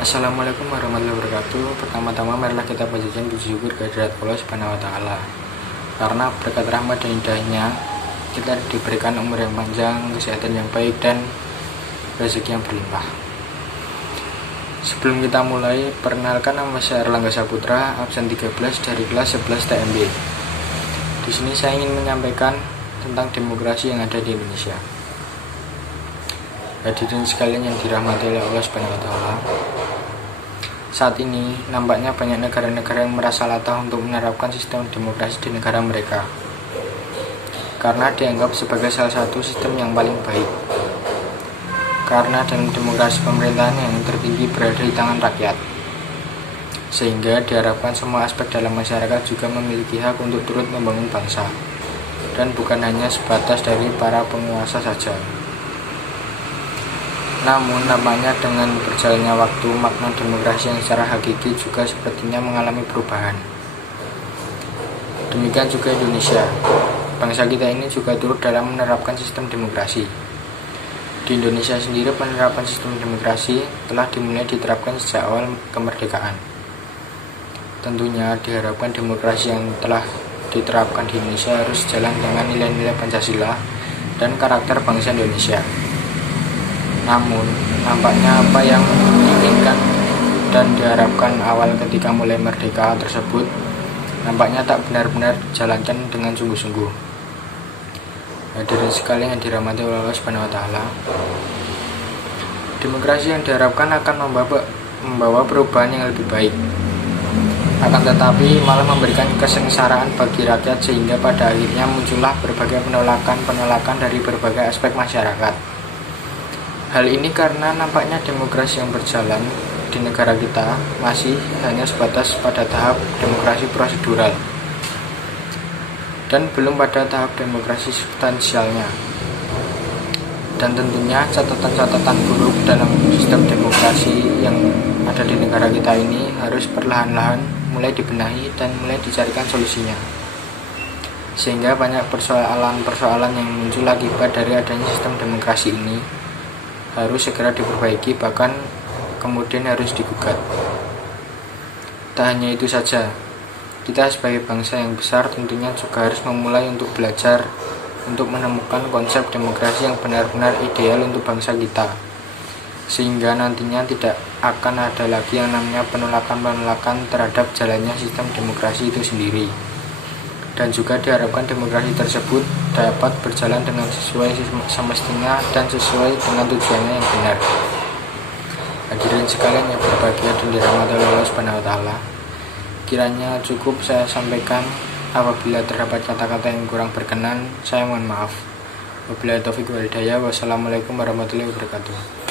Assalamualaikum warahmatullahi wabarakatuh. Pertama-tama marilah kita panjatkan puji syukur kehadirat Allah Subhanahu wa taala. Karena berkat rahmat dan hidayahnya kita diberikan umur yang panjang, kesehatan yang baik dan rezeki yang berlimpah. Sebelum kita mulai, perkenalkan nama saya Erlangga Saputra, absen 13 dari kelas 11 TMB. Di sini saya ingin menyampaikan tentang demokrasi yang ada di Indonesia. Hadirin sekalian yang dirahmati oleh Allah Subhanahu wa taala. Saat ini nampaknya banyak negara-negara yang merasa latah untuk menerapkan sistem demokrasi di negara mereka, karena dianggap sebagai salah satu sistem yang paling baik. Karena dalam demokrasi pemerintahan yang tertinggi berada di tangan rakyat, sehingga diharapkan semua aspek dalam masyarakat juga memiliki hak untuk turut membangun bangsa, dan bukan hanya sebatas dari para penguasa saja. Namun nampaknya dengan berjalannya waktu, makna demokrasi yang secara hakiki juga sepertinya mengalami perubahan. Demikian juga Indonesia. Bangsa kita ini juga turut dalam menerapkan sistem demokrasi. Di Indonesia sendiri penerapan sistem demokrasi telah dimulai diterapkan sejak awal kemerdekaan. Tentunya diharapkan demokrasi yang telah diterapkan di Indonesia harus sejalan dengan nilai-nilai Pancasila dan karakter bangsa Indonesia. Namun, nampaknya apa yang diinginkan dan diharapkan awal ketika mulai merdeka tersebut nampaknya tak benar-benar dijalankan dengan sungguh-sungguh. Hadirin sekalian yang dirahmati oleh Allah Subhanahu wa taala. Demokrasi yang diharapkan akan membawa perubahan yang lebih baik. Akan tetapi malah memberikan kesengsaraan bagi rakyat, sehingga pada akhirnya muncullah berbagai penolakan dari berbagai aspek masyarakat. Hal ini karena nampaknya demokrasi yang berjalan di negara kita masih hanya sebatas pada tahap demokrasi prosedural dan belum pada tahap demokrasi substansialnya. Dan tentunya catatan-catatan buruk dalam sistem demokrasi yang ada di negara kita ini harus perlahan-lahan mulai dibenahi dan mulai dicarikan solusinya. Sehingga banyak persoalan-persoalan yang muncul akibat dari adanya sistem demokrasi ini harus segera diperbaiki, bahkan kemudian harus digugat. Tak hanya itu saja, kita sebagai bangsa yang besar tentunya juga harus memulai untuk belajar untuk menemukan konsep demokrasi yang benar-benar ideal untuk bangsa kita, sehingga nantinya tidak akan ada lagi yang namanya penolakan-penolakan terhadap jalannya sistem demokrasi itu sendiri. Dan juga diharapkan demokrasi tersebut dapat berjalan dengan sesuai semestinya dan sesuai dengan tujuannya yang benar. Hadirin sekalian yang berbahagia dan dirahmati oleh Allah Subhanahu wa taala. Kiranya cukup saya sampaikan. Apabila terdapat kata-kata yang kurang berkenan, saya mohon maaf. Wabillahi taufiq wal hidayah. Wassalamualaikum warahmatullahi wabarakatuh.